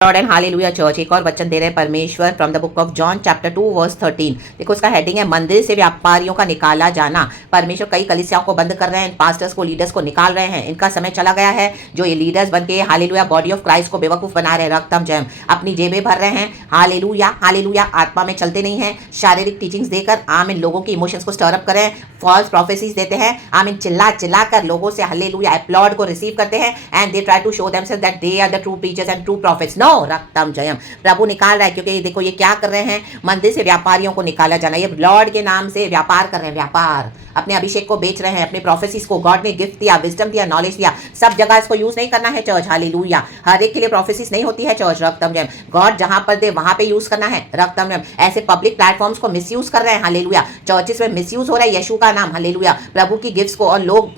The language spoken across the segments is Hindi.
लॉर्ड एंड हालेलुया चर्च एक और वचन दे रहे हैं परमेश्वर from the book of John chapter 2 verse 13। देखो उसका हेडिंग है मंदिर से व्यापारियों का निकाला जाना। परमेश्वर कई कलीसियाओं को बंद कर रहे हैं, पास्टर्स को, लीडर्स को निकाल रहे हैं। इनका समय चला गया है। जो ये लीडर्स बन के हालेलुया बॉडी ऑफ क्राइस्ट को बेवकूफ बना रहे हैं, रक्तम जयम अपनी जेबें भर रहे हैं। हालेलुया हालेलुया, आत्मा में चलते नहीं है, शारीरिक टीचिंग्स देकर आम इन लोगों की इमोशंस को स्टर अप करें, फॉल्स प्रोफेसीज देते हैं, आम इन चिल्ला चिल्ला कर लोगों से हालेलुया अपलॉड को रिसीव करते हैं and they try to show themselves that they are the true preachers and true prophets. No, रक्तम जयम प्रभु निकाल रहा है। क्योंकि देखो ये क्या कर रहे हैं, मंदिर से व्यापारियों को निकाला जाना। ये लॉर्ड के नाम से व्यापार कर रहे हैं, व्यापार अपने अभिषेक को बेच रहे हैं, अपने प्रोफेसीज को। गॉड ने गिफ्ट दिया, विजडम दिया, नॉलेज दिया, सब जगह इसको यूज नहीं करना है चर्च। हालेलुया, हर एक के लिए प्रोफेसीज नहीं होती है चर्च। रक्तम जयम गॉड जहां पर दे वहां पे यूज करना है। रक्तम जयम ऐसे पब्लिक प्लेटफॉर्म्स को मिसयूज कर रहे हैं। हालेलुया, चर्चेस में मिसयूज हो रहा है यीशु का नाम। हालेलुया, प्रभु की गिफ्ट्स को, और लोग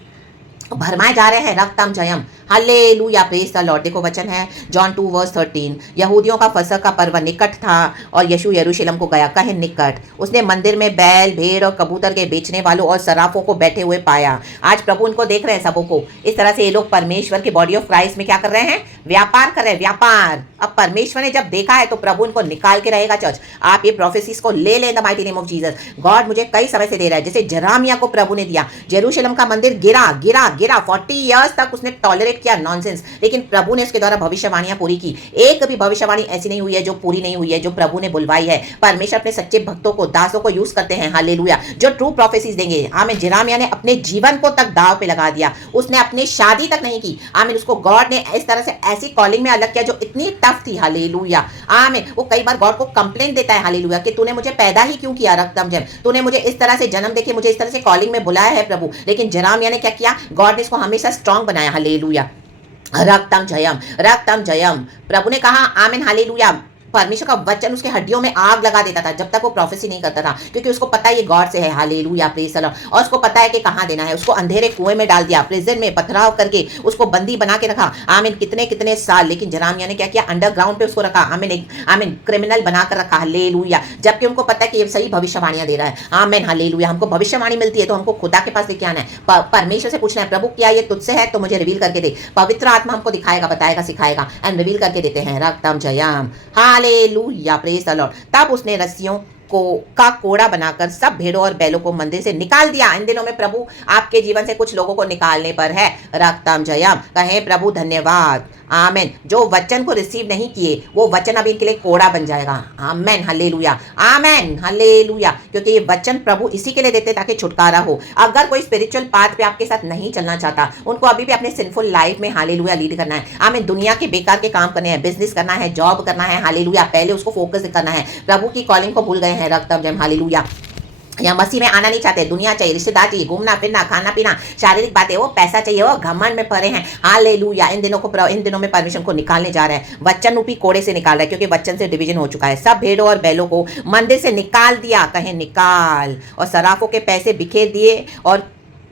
भरमाए जा रहे हैं। रक्तम जयम हालेलुया, प्रेज द लॉर्ड। देखो वचन है जॉन 2 वर्स 13। यहूदियों का फसह का पर्व निकट था और यीशु यरूशलेम को गया। कहे निकट, उसने मंदिर में बैल, भेड़ और कबूतर के बेचने वालों और सराफों को बैठे हुए पाया। आज प्रभु उनको देख रहे हैं, सबों को। इस तरह से ये लोग परमेश्वर के बॉडी ऑफ क्राइस्ट में क्या कर रहे हैं, व्यापार कर रहे हैं, व्यापार। अब परमेश्वर ने जब देखा है तो प्रभु उनको निकाल के रहेगा चर्च। आप ये प्रोफेसीज को ले लें the mighty name of Jesus. God मुझे कई समय से दे रहा है, जैसे जरामिया को प्रभु ने दिया। यरूशलेम का मंदिर गिरा गिरा गिरा, 40 ईयर्स तक उसने टॉलरेट किया नॉनसेंस, लेकिन प्रभु ने उसके द्वारा भविष्यवाणियां पूरी की। एक भी भविष्यवाणी ऐसी नहीं हुई है जो पूरी नहीं हुई है, जो प्रभु ने बुलवाई है। परमेश्वर अपने सच्चे भक्तों को, दासों को यूज करते हैं। हालेलुया, जो ट्रू प्रोफेसीज देंगे। आमीन। जेरेमिया ने अपने जीवन को तक दाव पे लगा दिया, उसने अपनी शादी तक नहीं की। आमीन। उसको गॉड ने इस तरह से ऐसी कॉलिंग में अलग किया जो इतनी टफ थी। हालेलुया, आमीन। वो कई बार गॉड को कंप्लेंट देता है, हालेलुया, कि तूने मुझे पैदा ही क्यों किया। रक्तम जयम, तूने मुझे इस तरह से जन्म देके मुझे इस तरह से कॉलिंग में बुलाया है प्रभु। लेकिन जेरेमिया ने क्या किया, गॉड ने इसको हमेशा स्ट्रांग बनाया। हालेलुया, रक्तम जयम, रक्तम जयम। प्रभु ने कहा आमीन, हालेलुया। परमेश्वर का वचन उसके हड्डियों में आग लगा देता था जब तक वो प्रोफेसी नहीं करता था, क्योंकि उसको पता है ये गॉड से है। Hallelujah, praise the Lord. और उसको पता है कि कहां देना है। उसको अंधेरे कुएं में डाल दिया, प्रिजन में पथराव करके उसको बंदी बना के रखा। आमीन, कितने कितने साल। लेकिन जेरेमिया ने क्या किया, अंडरग्राउंड पे उसको रखा। आमीन, आमीन, क्रिमिनल बनाकर रखा। हालेलुया, जबकि उनको पता है कि ये सही भविष्यवाणियां दे रहा है। आमीन, हालेलुया। हमको भविष्यवाणी मिलती है तो हमको खुदा के पास लेके आना है, परमेश्वर से पूछना है, प्रभु क्या ये तुझसे है तो मुझे रिवील करके दे। पवित्र आत्मा हमको दिखाएगा, बताएगा, सिखाएगा एंड रिवील करके देते हैं। रक्तम जयम, हालेलुया, प्रेज द लॉर्ड। तब उसने रस्सियों का कोड़ा बनाकर सब भेड़ों और बैलों को मंदिर से निकाल दिया। इन दिनों में प्रभु आपके जीवन से कुछ लोगों को निकालने पर है। रक्तम जयम, कहें प्रभु धन्यवाद। आमेन। जो वचन को रिसीव नहीं किए वो वचन अब इनके लिए कोड़ा बन जाएगा। आमेन, हालेलुया, आमेन, हालेलुया। क्योंकि ये वचन प्रभु इसी के लिए देते ताकि छुटकारा हो। अगर कोई स्पिरिचुअल पाथ पे आपके साथ नहीं चलना चाहता, उनको अभी भी अपने सिंफुल लाइफ में हालेलुया लीड करना है। आमेन, दुनिया के बेकार के काम करने हैं, बिजनेस करना है, जॉब करना है। हालेलुया, पहले उसको फोकस करना है। प्रभु की कॉलिंग को भूल गए हैं। रक्तम जयम, हालेलुया। या मसीह में आना नहीं चाहते, दुनिया चाहिए, रिश्तेदार चाहिए, घूमना फिरना, खाना पीना, शारीरिक बातें, वो पैसा चाहिए, वो घमंड में पड़े हैं। हालेलुया, इन दिनों में परमेश्वर को निकालने जा रहे हैं। वचन रूपी कोड़े से निकाल रहे हैं, क्योंकि वचन से डिवीजन हो चुका है। सब भेड़ों और बैलों को मंदिर से निकाल दिया, कहें निकाल, और सराफों के पैसे बिखेर दिए और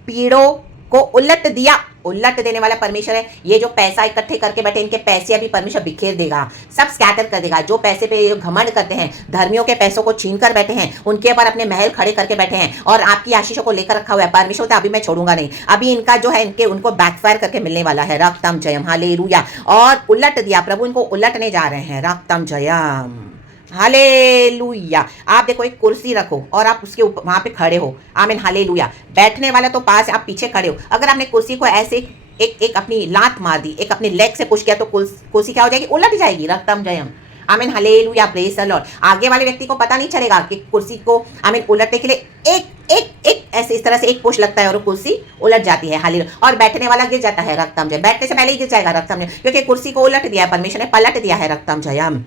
पीड़ों को उलट दिया। उलट देने वाला परमेश्वर है। ये जो पैसा इकट्ठे करके बैठे, इनके पैसे अभी परमेश्वर बिखेर देगा, सब स्कैटर कर देगा। जो पैसे पे घमंड करते हैं, धर्मियों के पैसों को छीन कर बैठे हैं, उनके ऊपर अपने महल खड़े करके बैठे हैं और आपकी आशीषों को लेकर रखा हुआ है। परमेश्वर तो अभी मैं छोड़ूंगा नहीं, अभी इनका जो है उनको बैकफायर करके मिलने वाला है। रक्तम जयम, हालेलुया। और उलट दिया, प्रभु इनको उलटने जा रहे हैं। रक्तम जयम, हालेलुया। आप देखो, एक कुर्सी रखो और आप उसके ऊपर वहां पे खड़े हो। आमीन, हालेलुया। बैठने वाला तो पास, आप पीछे खड़े हो। अगर आपने कुर्सी को ऐसे एक अपनी लात मार दी, एक अपने लेग से पुश किया, तो कुर्सी क्या हो जाएगी, उलट जाएगी। रक्तम जयम, आमीन, हालेलुया, प्रेज द लॉर्ड। आगे वाले व्यक्ति को पता नहीं चलेगा कि कुर्सी को आमीन उलटने के लिए एक ऐसे इस तरह से एक पुश लगता है और कुर्सी उलट जाती है। हालेलुया। और बैठने वाला गिर जाता है। रक्तम जयम, बैठने से पहले ही गिर जाएगा। रक्तम जयम, क्योंकि कुर्सी को उलट दिया है, परमेश्वर ने पलट दिया है। रक्तम जयम।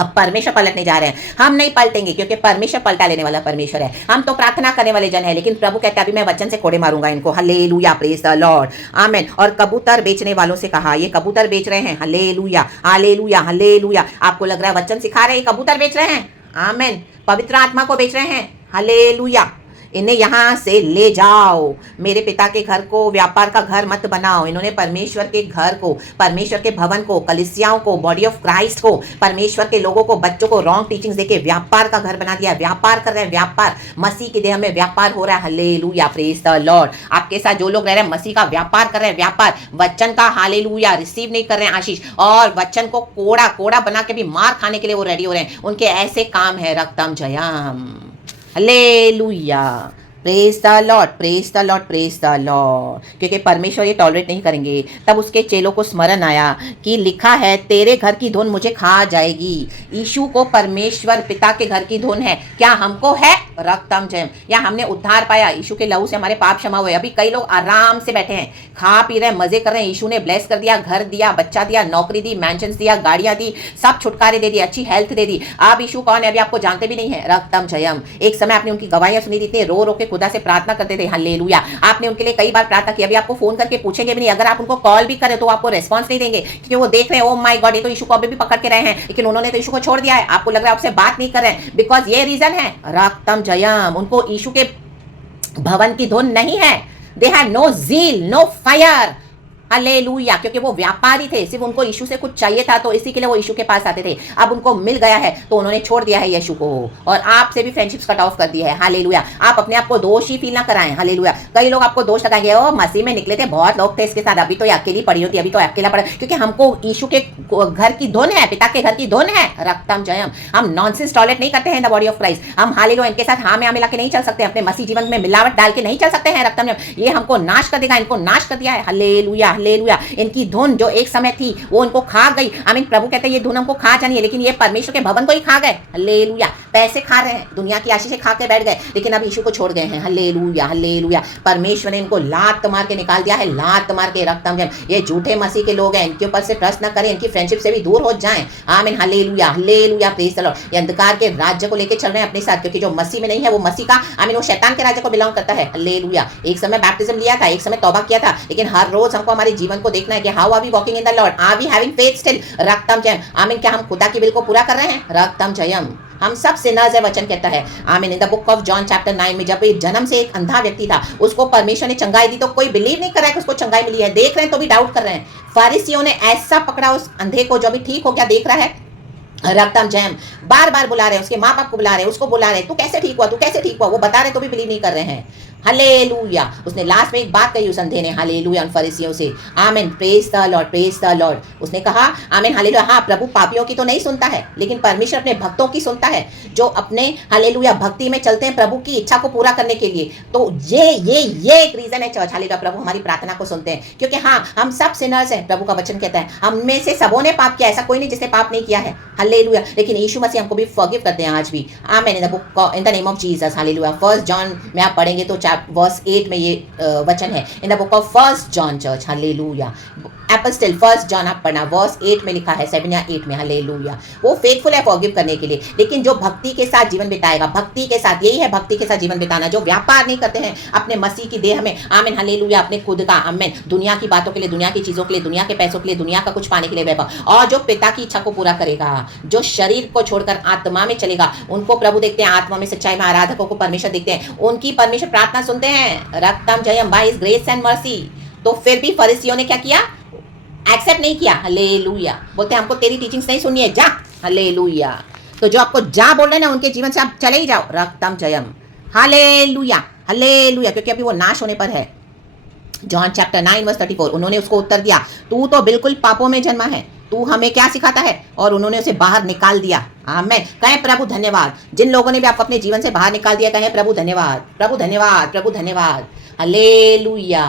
अब परमेश्वर पलटने जा रहे हैं, हम नहीं पलटेंगे, क्योंकि परमेश्वर पलटा लेने वाला परमेश्वर है। हम तो प्रार्थना करने वाले जन है, लेकिन प्रभु कहते हैं अभी मैं वचन से कोड़े मारूंगा इनको। हालेलुया, प्रेज द लॉर्ड, आमेन। और कबूतर बेचने वालों से कहा, ये कबूतर बेच रहे हैं। Hallelujah, hallelujah, hallelujah. आपको लग रहा है वचन सिखा रहे हैं, कबूतर बेच रहे हैं। आमेन, पवित्र आत्मा को बेच रहे हैं। हालेलुया। इन्हें यहाँ से ले जाओ, मेरे पिता के घर को व्यापार का घर मत बनाओ। इन्होंने परमेश्वर के घर को, परमेश्वर के भवन को, कलीसियाओं को, बॉडी ऑफ क्राइस्ट को, परमेश्वर के लोगों को, बच्चों को रॉन्ग टीचिंग्स देके व्यापार का घर बना दिया। व्यापार कर रहे हैं, व्यापार, मसीह की देह में व्यापार हो रहा है। Hallelujah, praise the Lord. आपके साथ जो लोग रह रहे हैं मसीह का व्यापार कर रहे हैं, व्यापार वचन का, हालेलुया, रिसीव नहीं कर रहे हैं आशीष, और वचन को कोड़ा कोड़ा बना के भी मार खाने के लिए वो रेडी हो रहे हैं। उनके ऐसे काम है। रक्तम जयम, hallelujah, praise the Lord, praise the Lord, praise the Lord. क्योंकि परमेश्वर ये टॉलरेट नहीं करेंगे। तब उसके चेलों को स्मरण आया कि लिखा है, तेरे घर की धुन मुझे खा जाएगी। यीशु को परमेश्वर पिता के घर की धुन है, क्या हमको है? रक्तम जयम, या हमने उद्धार पाया, यीशु के लहू से हमारे पाप क्षमा हुए। अभी कई लोग आराम से बैठे हैं, खा पी रहे हैं, मजे कर रहे हैं। यीशु ने ब्लेस कर दिया, घर दिया, बच्चा दिया, नौकरी दी, मैंशंस दिया, गाड़ियां दी, सब छुटकारे दे दी, अच्छी हेल्थ दे दी। आप यीशु कौन है अभी आपको जानते भी नहीं है। रक्तम जयम। एक समय आपने उनकी गवाहियां सुनी थी, इतने रो रो के खुदा से प्रार्थना करते थे। हालेलुया। आपने उनके लिए कई बार प्रार्थना की, अभी आपको फोन करके पूछेंगे भी नहीं। अगर आप उनको कॉल भी करें तो आपको रेस्पॉन्स नहीं देंगे, क्योंकि वो देख रहे हैं, ओ माय गॉड, ये तो यीशु को अभी भी पकड़ के रहे हैं, लेकिन उन्होंने तो यीशु को छोड़ दिया है। आपको लग रहा है आपसे बात नहीं कर रहे हैं, बिकॉज ये रीजन है। रक्तम जयम। उनको यीशु के भवन की धुन नहीं है। They have no zeal, no fire. Hallelujah. क्योंकि वो व्यापारी थे, सिर्फ उनको यीशु से कुछ चाहिए था, तो इसी के लिए वो यीशु के पास आते थे। अब उनको मिल गया है तो उन्होंने छोड़ दिया है यीशु को, और आपसे भी फ्रेंडशिप्स कट ऑफ कर दी है। हालेलुया। आप अपने आप को दोषी फील ना कराएं। हालेलुया। कई लोग आपको दोष लगाएंगे, ओ मसीह में निकले थे, बहुत लोग थे इसके साथ, अभी तो ये अकेली पड़ी होती, अभी तो अकेला पड़ा, क्योंकि हमको यीशु के घर की धुन है, पिता के घर की धुन है। रक्तम जयम। हम नॉनसेंस टॉलरेट नहीं करते हैं in the body of Christ. हम हालेलुया इनके साथ हाँ में मिला के नहीं चल सकते, अपने मसीह जीवन में मिलावट डाल के नहीं चल सकते हैं। रक्तम जयम। ये हमको नाश कर देगा, इनको नाश कर दिया है। Hallelujah, hallelujah. इनकी धुन जो एक समय थी वो इनको खा गई। आमीन। प्रभु कहते हैं ये धुन हमको खा जानी है, लेकिन ये परमेश्वर के भवन को ही खा गए। हालेलुया। पैसे खा रहे हैं, दुनिया की आशीष खा के बैठ गए, लेकिन अब यीशु को छोड़ गए हैं। Hallelujah, hallelujah. परमेश्वर ने इनको लात मार के निकाल दिया है, लात मार के। रक्तम जयम। ये झूठे मसीह के लोग हैं, इनके ऊपर से ट्रस्ट ना करें, इनकी फ्रेंडशिप से भी दूर हो जाएं। आमीन। Hallelujah, hallelujah, praise the Lord. ये अंधकार के राज्य को लेकर चल रहे हैं अपने साथ, क्योंकि जो मसीह में नहीं है वो मसीह का, आमीन, वो शैतान के राज्य को बिलोंग करता है। हालेलुया। एक समय बैप्टिज्म लिया था, एक समय तौबा किया था, लेकिन हर रोज हमको हमारे जीवन को देखना है कि how are we walking in the Lord, are we having faith still. रक्तम जयम। आमीन। क्या हम खुदा की विल को पूरा कर रहे हैं? रक्तम जयम। हम सब सिनर्स है, वचन कहता है। आमीन। इन the book of John chapter 9 में जब एक जन्म से एक अंधा व्यक्ति था, उसको परमेश्वर ने चंगाई दी, तो कोई बिलीव नहीं कर रहा है कि उसको चंगाई मिली है। देख रहे हैं तो भी डाउट कर रहे हैं। फारिसियों ने ऐसा पकड़ा उस अंधे को, जो भी ठीक हो गया, देख रहा है। रक्तम जयम। बार बार बुला रहे हैं, उसके माँ बाप को बुला रहे हैं, उसको बुला रहे हैं, तू कैसे ठीक हुआ, तू कैसे ठीक हुआ, वो बता रहे तो भी बिलीव नहीं कर रहे हैं। हालेलुया। उसने लास्ट में एक बात कही उस अंधे ने, हालेलुया, उन फरीसियों से। आमीन। Praise the Lord, praise the Lord. उसने कहा, आमीन, हालेलुया, हाँ, प्रभु पापियों की तो नहीं सुनता है, लेकिन परमेश्वर अपने भक्तों की सुनता है, जो अपने हालेलुया भक्ति में चलते हैं प्रभु की इच्छा को पूरा करने के लिए। तो ये एक रीजन है चर्च, हालेलुया, प्रभु हमारी प्रार्थना को सुनते हैं, क्योंकि हाँ, हम सब सिनर्स हैं। प्रभु का वचन कहता है हम में से सबों ने पाप किया, ऐसा कोई नहीं जिसने पाप नहीं किया है। हालेलुया। लेकिन यीशु मसीह हमको भी फॉरगिव करते हैं आज भी। आमीन। इन the book, in the name of Jesus. Hallelujah. 1 John में आप पढ़ेंगे तो वर्स 8 में ये वचन है। In the book of 1 John church. Hallelujah. Apostle 1 John आप पढ़ना, वर्स 8 में लिखा है, 7 या 8 में। हालेलुया। वो फेथफुल है फॉरगिव करने के लिए, लेकिन जो भक्ति के साथ जीवन बिताएगा, भक्ति के साथ, यही है भक्ति के साथ जीवन बिताना, जो व्यापार नहीं करते हैं अपने मसीह की देह में। आमीन। हालेलुया। अपने खुद का, आमीन, दुनिया की बातों के लिए, दुनिया की चीजों के लिए, दुनिया के पैसों के लिए, दुनिया का कुछ पाने के लिए व्यापार, और जो पिता की इच्छा को पूरा करेगा, जो शरीर को छोड़कर आत्मा में चलेगा, उनको प्रभु देखते हैं। आत्मा में सच्चाई में आराधकों को परमेश्वर देखते हैं, उनकी परमेश्वर प्रार्थना सुनते हैं। रक्तम जयम, by his grace and mercy. तो फिर भी फरीसियों ने क्या किया? एक्सेप्ट नहीं किया। हालेलुया। बोलते हैं हमको तेरी टीचिंग्स नहीं सुननी है, जा। हालेलुया। तो जो आपको जा बोल रहे हैं ना, उनके जीवन से आप चले ही जाओ। रक्तम जयम। Hallelujah, hallelujah. क्योंकि अभी वो नाश होने पर है। John chapter 9 verse 34। उन्होंने उसको उत्तर दिया, तू तो बिल्कुल पापों में जन्मा है, तू हमें क्या सिखाता है? और उन्होंने उसे बाहर निकाल दिया। आमीन। कहें प्रभु धन्यवाद। जिन लोगों ने भी आपको अपने जीवन से बाहर निकाल दिया, कहें प्रभु धन्यवाद, प्रभु धन्यवाद, प्रभु धन्यवाद। हालेलुया।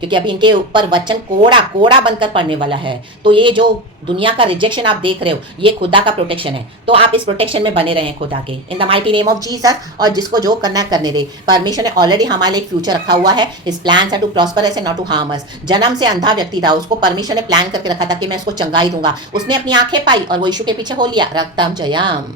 क्योंकि अभी इनके ऊपर वचन कोड़ा कोड़ा बनकर पड़ने वाला है। तो ये जो दुनिया का रिजेक्शन आप देख रहे हो, ये खुदा का प्रोटेक्शन है। तो आप इस प्रोटेक्शन में बने रहें खुदा के, इन the mighty name of Jesus. और जिसको जो करना है करने दे। परमेश्वर ने ऑलरेडी हमारे लिए एक फ्यूचर रखा हुआ है। His plans are to prosper us and not to harm us. जन्म से अंधा व्यक्ति था, उसको परमेश्वर ने प्लान करके रखा था कि मैं उसको चंगाई दूंगा। उसने अपनी आंखें पाई और वो यीशु के पीछे हो लिया। रक्तम जयम।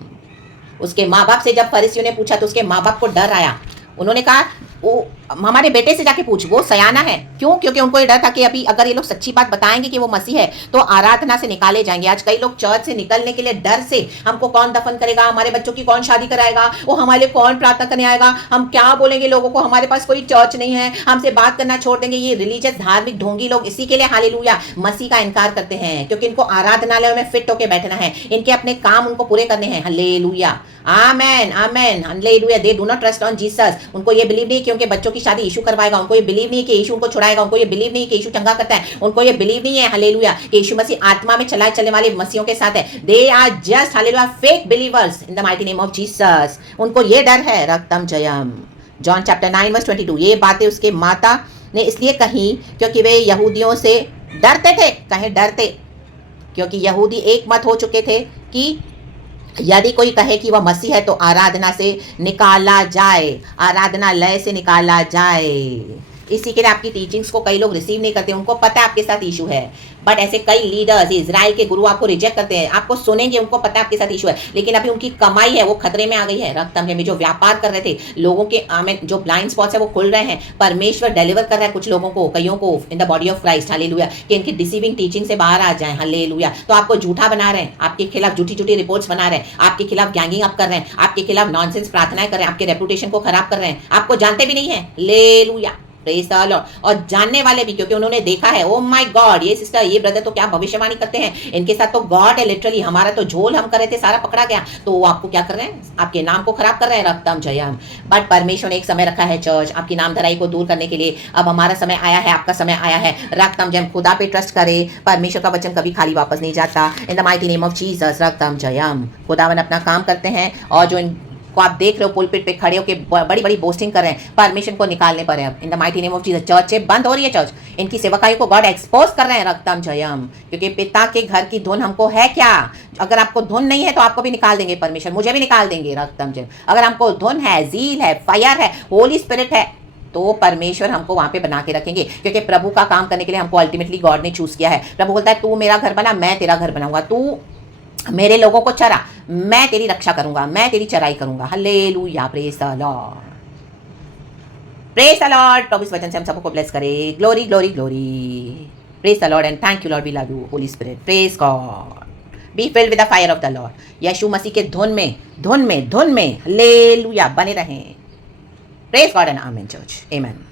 उसके माँ बाप से जब फरीसियों ने पूछा तो उसके माँ बाप को डर आया। उन्होंने कहा, वो हमारे बेटे से जाके पूछ, वो सयाना है। क्यों? क्योंकि उनको ये डर था कि अभी अगर ये लोग सच्ची बात बताएंगे कि वो मसीह है तो आराधना से निकाले जाएंगे। आज कई लोग चर्च से निकलने के लिए डर से, हमको कौन दफन करेगा, हमारे बच्चों की कौन शादी कराएगा, वो हमारे लिए कौन प्रार्थना करने आएगा, हम क्या बोलेंगे लोगों को, हमारे पास कोई चर्च नहीं है, हमसे बात करना छोड़ देंगे। ये रिलीजियस धार्मिक ढोंगी लोग इसी के लिए हालेलुया मसीह का इनकार करते हैं, क्योंकि इनको आराधनालय में फिट होकर बैठना है, इनके अपने काम उनको पूरे करने हैं। Hallelujah, amen amen, hallelujah. They do not trust on Jesus. उनको ये बिलीव नहीं कि उनके बच्चों की शादी यीशु करवाएगा, उनको ये बिलीव नहीं कि यीशु उनको छुड़ाएगा, उनको ये बिलीव नहीं कि यीशु चंगा करता है, उनको ये बिलीव नहीं है हालेलुया कि यीशु मसीह आत्मा में चलाए चलने वाले मसीहों के साथ है। They are just hallelujah fake believers in the mighty name of Jesus. उनको ये डर है, रक्तम जयम। John chapter 9 verse 22। ये बातें उसके माता ने इसलिए कही क्योंकि वे यहूदियों से डरते थे। कहें डरते, क्योंकि यहूदी एक मत हो चुके थे कि यदि कोई कहे कि वह मसीह है तो आराधना से निकाला जाए, आराधनालय से निकाला जाए। इसी के लिए आपकी टीचिंग्स को कई लोग रिसीव नहीं करते, उनको पता है आपके साथ इशू है, बट ऐसे कई लीडर्स, इजराइल के गुरु आपको रिजेक्ट करते हैं। आपको सुनेंगे, उनको पता है आपके साथ इशू है, लेकिन अभी उनकी कमाई है वो खतरे में आ गई है। रक्तम में जो व्यापार कर रहे थे, लोगों के जो ब्लाइंड स्पॉट्स है वो खुल रहे हैं। परमेश्वर डिलीवर कर रहा है कुछ लोगों को, कईयों को in the body of Christ hallelujah, कि इनकी डिसीविंग टीचिंग से बाहर आ जाए हालेलुया। तो आपको झूठा बना रहे हैं, आपके खिलाफ झूठी झूठी रिपोर्ट्स बना रहे हैं, आपके खिलाफ गैंगिंग अप कर रहे हैं, आपके खिलाफ नॉनसेंस प्रार्थनाएं कर रहे हैं, आपके रेपुटेशन को खराब कर रहे हैं, आपको जानते भी नहीं है। Hallelujah, praise the Lord. और जानने वाले भी, क्योंकि उन्होंने देखा है, ओ माय गॉड, ये सिस्टर, ये ब्रदर तो क्या भविष्यवाणी करते हैं, इनके साथ तो गॉड है लिटरली। हमारा तो झोल हम कर रहे थे, सारा पकड़ा गया, तो वो आपको क्या कर रहे हैं, आपके नाम को खराब कर रहे हैं। रक्तम जयम। बट परमेश्वर ने एक समय रखा है चर्च, आपकी नाम धराई को दूर करने के लिए। अब हमारा समय आया है, आपका समय आया है। रक्तम जयम। खुदा पे ट्रस्ट करे, परमेश्वर का वचन कभी खाली वापस नहीं जाता। In the mighty name of Jesus, रक्तम जयम। खुदावन अपना काम करते हैं, और जो को आप देख रहे हो पुलपिट पे खड़े होकर बड़ी बड़ी बोस्टिंग कर रहे हैं, परमिशन को निकालने पर है। In the mighty name of Jesus चर्चें बंद हो रही है, चर्च इनकी सेवकाई को गॉड एक्सपोज कर रहे हैं। रक्तम जयम। क्योंकि पिता के घर की धुन हमको है क्या? अगर आपको धुन नहीं है तो आपको भी निकाल देंगे परमेश्वर, मुझे भी निकाल देंगे। रक्तम जयम। अगर हमको धुन है, जील है, फायर है, होली स्पिरिट है, तो परमेश्वर हमको वहां पे बना के रखेंगे, क्योंकि प्रभु का काम करने के लिए हमको अल्टीमेटली गॉड ने चूज किया है। प्रभु बोलता है, तू मेरा घर बना, मैं तेरा घर बनाऊंगा, तू मेरे लोगों को चरा, मैं तेरी रक्षा करूंगा, मैं तेरी चराई करूंगा। Hallelujah, praise the Lord, praise the Lord. प्रभु इस वचन से हम सबको ब्लेस करे। Glory glory glory, praise the Lord and thank you Lord, we love you Holy Spirit, praise God, be filled with the fire of the Lord. Yeshu Masih के धुन में हालेलुया बने रहें। Praise God and amen church, amen.